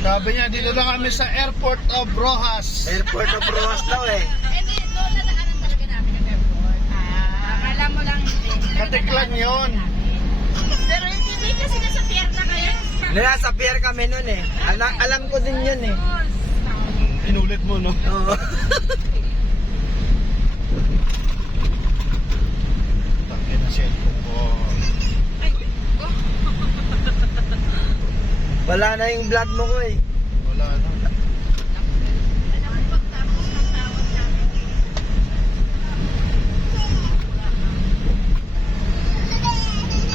Sabi niya, dito lang kami sa Airport of Rojas. Airport of Rojas daw eh. Hindi, doon na daanan talaga namin ang airport. Akala mo lang hindi. Katiklan yun. Pero hindi kasi nasa pier na kayo. Nasa pier kami nun eh. Alam ko din yun eh. Inulit mo, no? Oo. Tangin na cellphone ko. Wala na yung vlog mo ko eh. Wala na.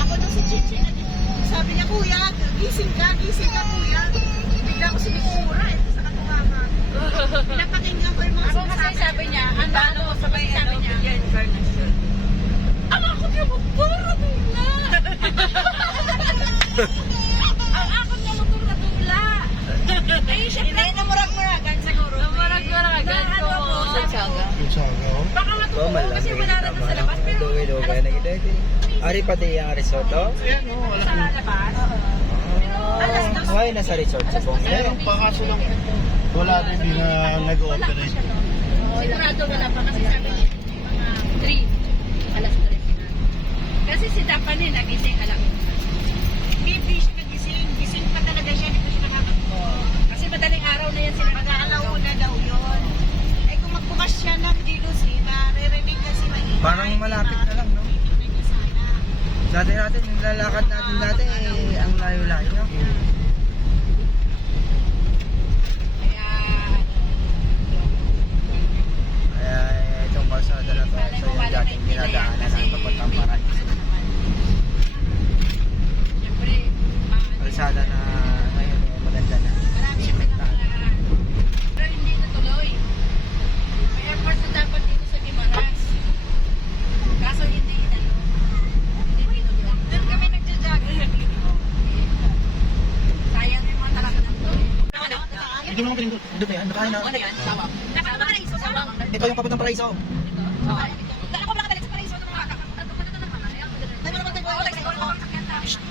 Ako na si Chichi. Sabi niya, kuya, gising ka kuya. Bigla ko sinikura sa katungaman. Pinapakinggan ko yung mga sinasabi. Kasi sabi niya, ang ano, sabay sabi niya, ang ako niya magpura tula. Ang ako niya magpura tula. Ay, syempre. Hindi, namurag-muragan siguro. Namurag-muragan ko. Sa Tiaga. Sagaw. Baka matulog kasi wala na doon sa labas. Pero, Ari pati yung resort oh? Ayan, no? Wala. sa labas. Alas dos. Ngayon nasa resort sa Bong. Meron pa kaso lang. Wala rin, hindi na nag-ooperate. Sigurado wala pa kasi sabi niya, mga 3, alas 3 na. Kasi si Dapan nagising alam mo. Hindi siya nagising. Gising pa talaga siya. Hindi siya nakakakbo. Kasi madaling araw na yan sila. Mag-aalauna daw yun. Eh kung magbukas siya ng Dilos, maririnig kasi mainit. Parang malapit na lang, no? Dati natin, yung lalakad natin dati, ang layo-layo. Kaya, Kaya itong kalsada na to, so yung dating dinadaanan ng papuntang Paraiso. siyempre, Kalsada na ngayon maganda na. marami siya pero hindi natuloy. May airport na dapat dito sa Guimaras. Kaso hindi tinuloy. Doon kami nagja-jogging. Sayang yung mga talaga ng doon. Hindi mo naman pinindot. Doon na yan, nakain na. Ano yan? Sawang. Nakapaparaíso, sawang. Ito yung papuntang Paraiso. Dala ko nakadalik sa Paraiso.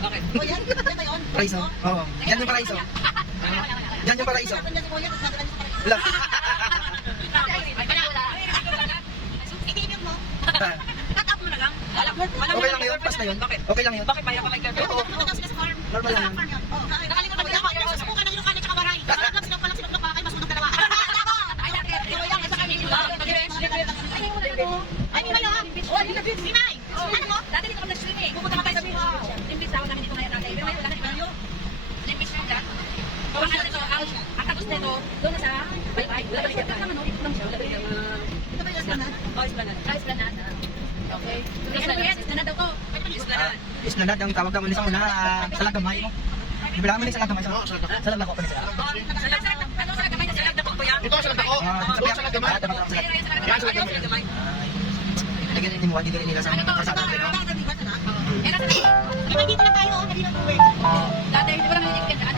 Okay. O yan? Yan ba yun? Paraiso? Oo. Yan yung Paraiso. Yan yung Paraiso. Lang. Cut-up mo na lang. Okay lang yun, pas na yun. Okay lang yun. Bakit mayroon ka mag-girl? Oo. Normal lang yun. Nakalimutan ko yung susubukan ng ilukan at saka waray. Sarap lang silang palang sinunok baka kayo masunog dalawa. Ay, nakit. Ito yung isa kami. Ay, yung muna mo. Ay, may mayo. Oh, yung nag-swim. Sinay. Ano mo? Dati dito kami nag-swimming. Pupunta ka tayo sa beach. Limbis ako namin dito ngayon natin. Pero ngayon, wala na iba. Limbis lang dyan. Ang ano nito, ang tapos nito, doon na sa baybay. Wala ba siya naman, no? Ito lang siya. Wala ba siya. Ito ba yung Esplanade? Oh, Esplanade. Ah, Esplanade. Okay. Esplanade ako. Esplanade. Isnanad ang tawag naman sa una, sa lagamay mo. Di ba naman sa lagamay? Oo, sa lagdako. Sa lagdako pa nila. Ano sa kamay na sa lagdako po yan? Ito sa lagdako. Doon sa lagdamay. Yan sa lagdamay. Lagyan din mo, hindi din nila sa kalsada. May dito lang tayo, hindi na tuwing. Dati, hindi ba naman hindi ka daan?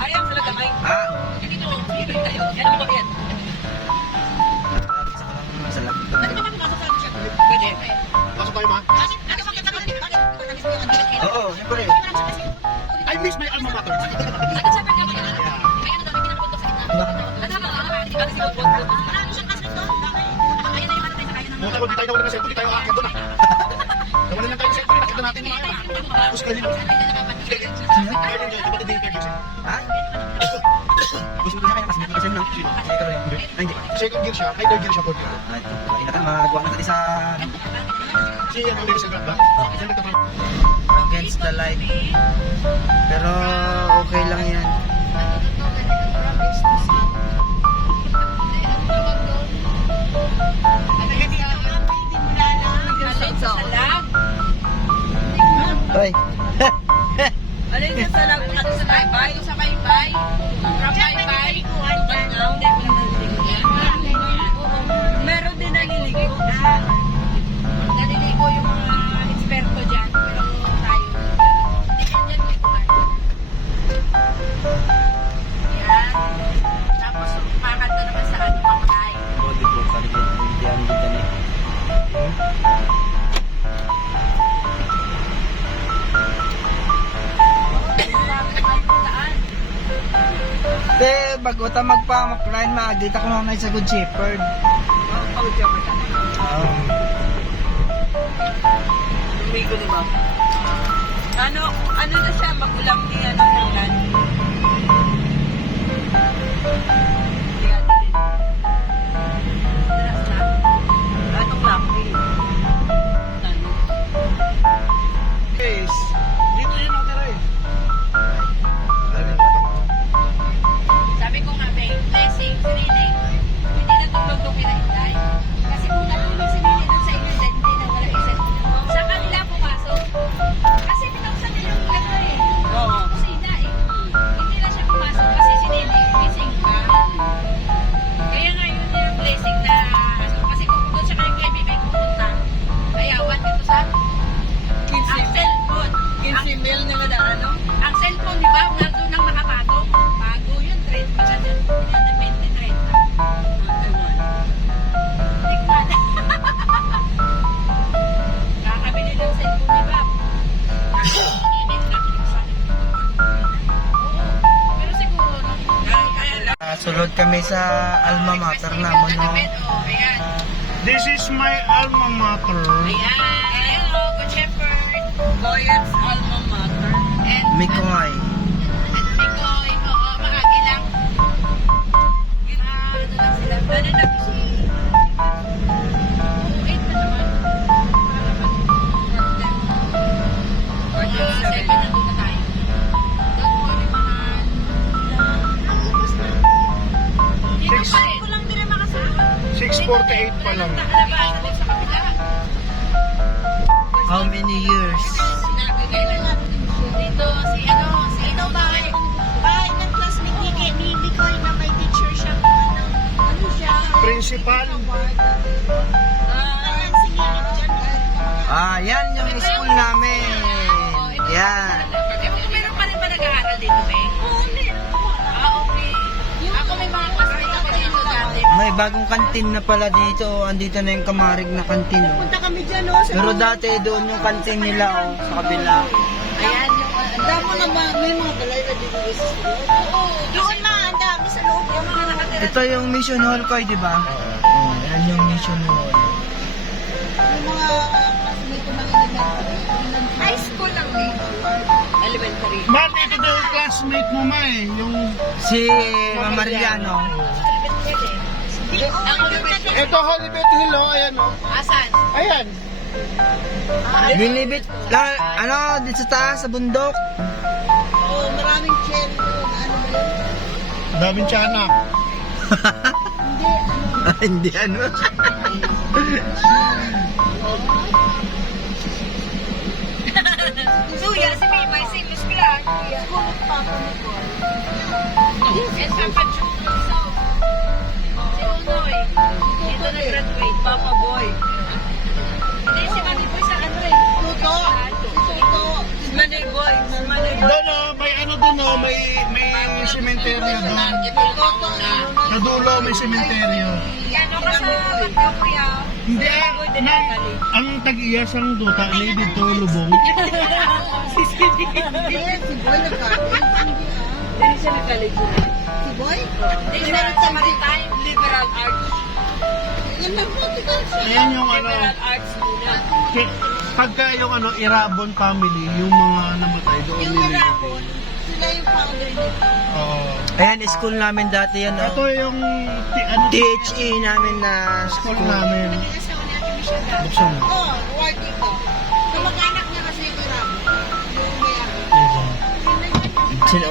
Ayang sa lagdamay. Ah, Dito, dito tayo. Yan mo ba yan? sa lagdamay. Pwede. Pasok tayo, ma. Oo, siyempre. I miss my alma mater. Buta ko, di tayo nawala ng cellphone, di tayo akit doon, ah. Nawala lang tayo ng cellphone, nakita natin yung mga tapos kanino. Kapatid din kayo. Ha? Gusto ko na kaya kasi kasi nang pero hindi pa. Second gear siya, may third gear siya po dito. Ina ka magawa na sa Si ano din sa ganda. Yan nagtatrabaho. against the light. Pero okay lang yan. Hoy. Ano yung sa lag mo sa baybay? Sa baybay? From baybay? Meron din naliligo. Naliligo yung mga eksperto dyan. Pero tayo. Hindi ka dyan liguan. Yan. Tapos makakanta naman sa ating pamakain. Body ko talaga hindi ang ganda na. bago ta magpa-McLaren, makagita ko na sa Good Shepherd. Lumigo ni Ma'am. Ano na siya, magulang ni Hernan. Anong laki? Guys, dito yun nakatira eh. Sabi ko nga, babe, blessing, si Nene, hindi natulog nung kinahinday. Kasi kung natulog si Nene doon sa inyo, then hindi na wala isip. Sa kanila pumasok. Kasi pinaksan niya yung ano eh. Oo. Kusina eh. Hindi na siya pumasok kasi si Nene, missing pa. Kaya nga yun yung blessing na, kasi kung doon siya kayong kay Bibig pupunta, ayawan dito sa ang cellphone. 15 mil na nga ano? Ang cellphone, di ba, nandun nang nakapatong. Bago yun, 30 pa dyan. Pinadepende 30. Tingnan. Kakabili ng cellphone ni Bob. Init na pinagsabi. Oo. Pero siguro, Sulod kami sa alma mater naman, no? Ayan. This is my alma mater. Ayan. Hello, Good Shepherd. Boyet's alma mater. And Mikoy. Mikoy, oo, makagi lang. Ano lang sila. Ano na si... Oo, 8 pa naman. Para mag-work them. Mga 7 na doon na tayo. Doon ko limahan. Dito Six. pa rin. Ko lang din ang makasunod. 6:48 pa lang. Nakalabasan din sa kapila. How many years? Sinabi kailan. Dito, si ano, si ito bahay. Bahay ng classmate ni Mikoy na may teacher siya. Ano siya? Principal. Si Nene dyan. Yan yung school namin. Yan. Ewan ko meron pa rin ba nag-aaral dito, be? Oo, meron. Okay. Ako may mga classmate ako dito dati. May bagong kantin na pala dito. Andito na yung kamarig na kantin. Oh. Punta kami dyan, no? Pero dati doon yung kantin nila, oh, sa kabila. Ayan, yung... Ang damo na ba? May mga balay na dito sa school? Oo. Doon ma, ang dami sa loob. Yung mga nakatira. Ito yung mission hall ko, di ba? Yan yung mission hall. Yung mga classmate ko ng elementary. High school lang dito. Elementary. Ba't ito daw yung classmate mo, ma eh? Yung... Si Mariano. Ang elementary. Ito, Holy Beth Hill, oh. Ayan, oh. Asan? Ayan. Binibit, dito sa taas, sa bundok. Oo, maraming cherry doon. Ano ba yun? Daming tiyanak. Hindi, ano. Suya, si Mimay, si Luz Pilar. School of Papa Nicole. And Papa Chulo. Si Unoy. Dito na-graduate. Papa Boy. Hindi, si Mami Boy sa ano eh. Tuto. Tuto. Manay Boy. Manay Boy. Doon, oh, may ano doon, oh, may sementeryo doon. Sa dulo, may sementeryo. Yan, o ka sa Pagka Kuya. Hindi, ang tag-iyas ang duta na dito, lubong. Si Boy nag-college. Hindi siya nag-college. Si Boy? Hindi sa Maritime. Liberal arts. Yan lang po, Ayan yung ano, Liberal arts muna. pagka yung ano, Irabon family, yung mga namatay doon yung nililibing. Irabon, sila yung founder nito. Oo. Ayan, school namin dati yan, Ito oh. yung ano, THE namin na school school. namin. Asawa ni Ate Michelle. Buksan mo. Oo, ward dito. Kamag-anak niya kasi yung Irabon. Yung may-ari. Sino?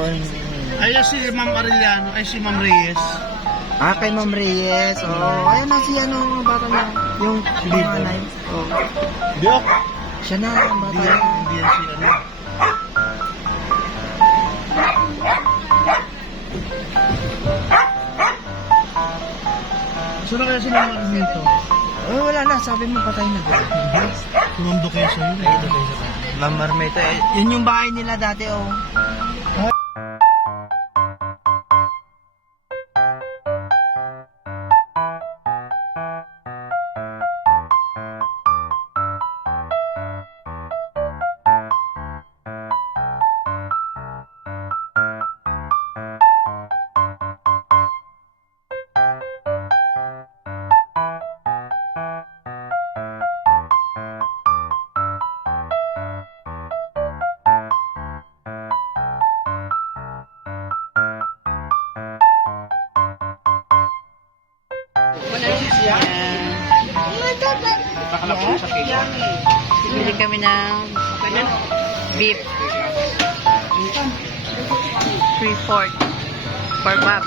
Ayan si Ma'am Arellano, ay si Ma'am Reyes. Kay Ma'am Reyes. Oh, ayun na si ano, bata niya. Yung panganay. Oh. Hindi ako. Siya na, ang bata Hindi niya. hindi yan si ano. Saan na kaya si Ma'am Arellano? Oh, wala na, sabi mo patay na doon. Sumamdo kayo sa'yo. Ma'am Marmeta, yun yung bahay nila dati, oh. Bili kami ng beef. 3/4 for bab.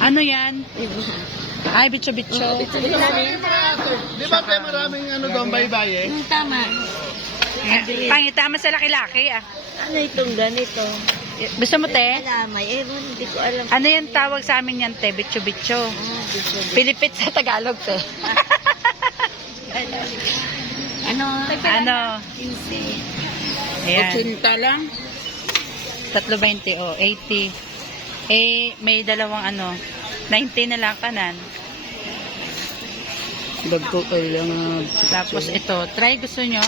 Ano yan? Ay, bitso-bitso. Di ba tayo maraming ano doon, bye-bye eh? Tama. Pangitama sa laki-laki ah. Ano itong ganito? Gusto mo, te? Alamay. Hindi ko alam. Ano yung tawag sa amin yan, te? Bitso-bitso. Pilipit sa Tagalog, te. Ano? Ano? 15. Ayan. 80 lang? 3.20 o 80. Eh, may dalawang ano, 90 na lang kanan. Dagko kayo lang. Tapos ito, try gusto nyo?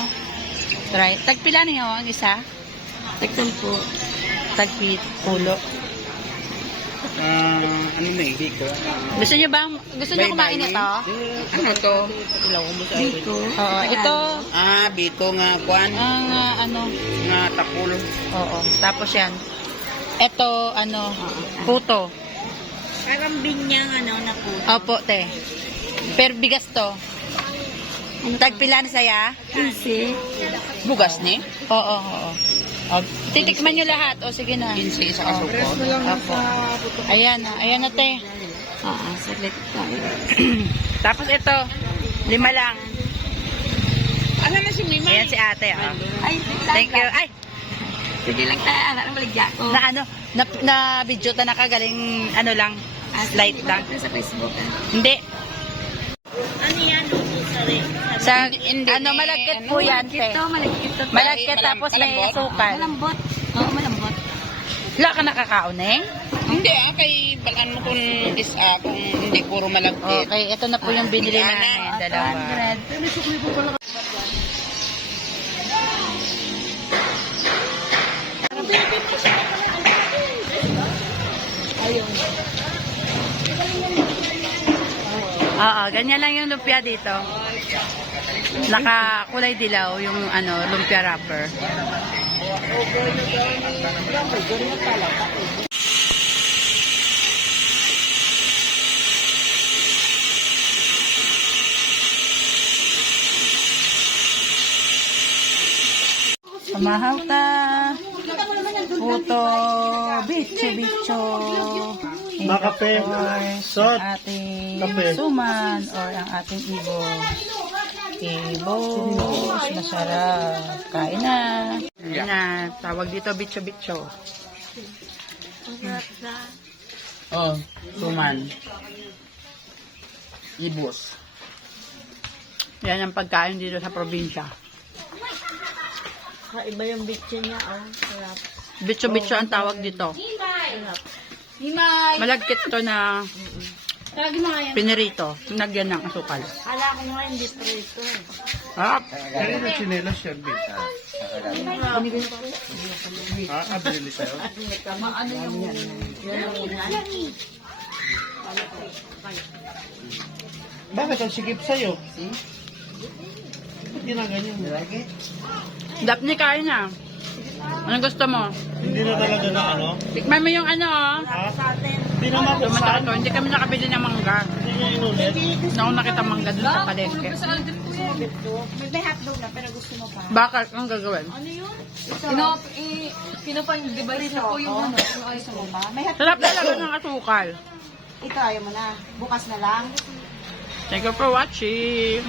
Try. Tagpila niyo ang isa? Tagtan po. Tagpit, ulo. Ano na hindi ko. Gusto nyo bang, gusto nyo kumain ito? Ano to? Dito. Oo, ito, Bito nga kuan. ang ano, Nga takul. oo. Tapos yan. Ito, ano, puto. Parang binyang ano na po. Opo, te. Per bigas to. Tagpila na saya? 15. Bugas ni? Oo, oo. O, titikman nyo lahat. O, sige na. 15 sa Oh. kasukot. Opo. Ayan, ayan na, te. Salit tayo. Tapos ito, 5 lang. Ano na si Mima? Ayan si ate, oh. Ay, Thank you. Ay, Sige lang tayo. Anak ng baligya ko. na ano, na video ta nakagaling, ano lang, slight lang. Sa Facebook. Hindi. Ano yan? Sa, ano, malagkit po yan, te. Ito, malagkit ito. Malagkit tapos may asukal. Malambot. Oo, malambot. Wala ka nakakaon, eh? Hindi kay balan mo kung isa kung hindi puro malagkit. Okay, ito na po yung binili namin. Dalawa. Oo, ganyan lang yung lumpia dito. Nakakulay dilaw yung ano, lumpia wrapper. Pamahaw ta. Puto, bitso-bitso. Makape, sot, Ating kape. suman or ang ating ibos. Ibos, masarap. Kain na. Kain na. Tawag dito bitso-bitso. Oh, suman. Ibos. Yan ang pagkain dito sa probinsya. Iba yung bitchin niya. Oh, sarap. Bitso-bitso ang tawag dito. Malagkit to na pinirito. Nagyan ng asukal. Hala ko nga hindi prito. Ah, Kaya na chinelas siya, Bita. Abili sa'yo. Bakit ang sigip sa'yo? Ba't ginaganyan mo? Daphne, kain na. Anong gusto mo? Hindi na talaga na ano? Tikman mo yung ano, oh. Ha? Hindi na Tumata mabuksan. to. Hindi kami nakabili ng mangga. Hindi niya inulit. Hindi ako nakita mangga dun sa palengke. May hotdog na pero gusto mo pa. Bakit? Anong gagawin? Pinapang-device na po yung ano. Yung ayos mo ba? May Sarap talaga ng asukal. ito ayaw mo na. Bukas na lang. Thank you for watching.